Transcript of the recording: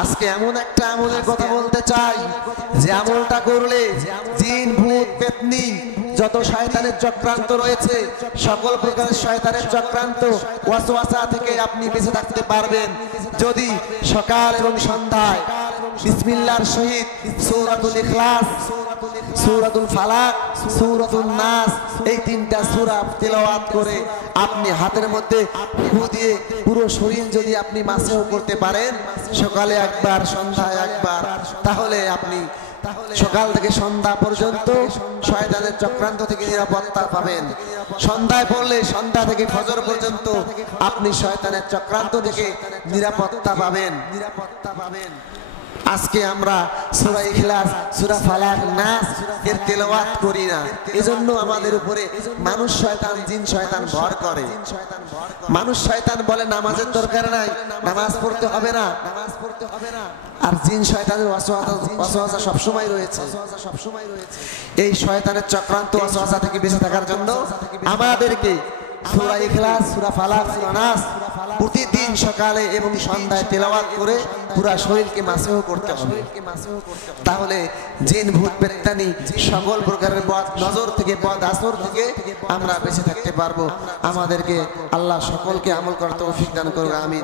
আজকে এমন একটা আমলের কথা বলতে চাই যে আমলটা করলে জিন ভূত পেতনি যত শয়তানের চক্রান্ত রয়েছে সকল প্রকারের শয়তানের চক্রান্ত ওয়াসওয়াসা থেকে আপনি বেঁচে থাকতে পারবেন যদি সকাল এবং সন্ধ্যায় বিসমিল্লাহর সহিত সূরাতুল ইখলাস, সূরাতুল ফালাক, সূরাতুন নাস এই তিনটা সূরা তেলাওয়াত করে আপনি হাতের মধ্যে ফু দিয়ে পুরো শরীর যদি আপনি মাসহ করতে পারেন সকালে একবার সন্ধ্যায় একবার, তাহলে আপনি সকাল থেকে সন্ধ্যা পর্যন্ত শয়তানের চক্রান্ত থেকে নিরাপত্তা পাবেন। সন্ধ্যায় পড়লে সন্ধ্যা থেকে ফজর পর্যন্ত আপনি শয়তানের চক্রান্ত থেকে নিরাপত্তা পাবেন। আজকে আমরা সূরা ইখলাস, সূরা ফালাক, নাস এর তেলাওয়াত করি না, এজন্য আমাদের উপরে মানুষ শয়তান জিন শয়তান ভর করে। মানুষ শয়তান বলে নামাজের দরকার নাই, নামাজ পড়তে হবে না, আর জিন শয়তানের ওয়াসওয়াসা সবসময় রয়েছে। এই শয়তানের চক্রান্ত ওয়াসওয়াসা থেকে বেঁচে থাকার জন্য আমাদেরকে সূরা ইখলাস, সূরা ফালাক, সূরা নাস প্রতিদিন সকালে এবং সন্ধ্যায় তেলাওয়াত করে পুরা শরীরকে মাসহ করতে হবে। তাহলে জিন ভূত পেত্তানি সকল প্রকারের বদ নজর থেকে বদ আসর থেকে আমরা বেঁচে থাকতে পারবো। আমাদেরকে আল্লাহ সকলকে আমল করার তৌফিক দান করুন, আমিন।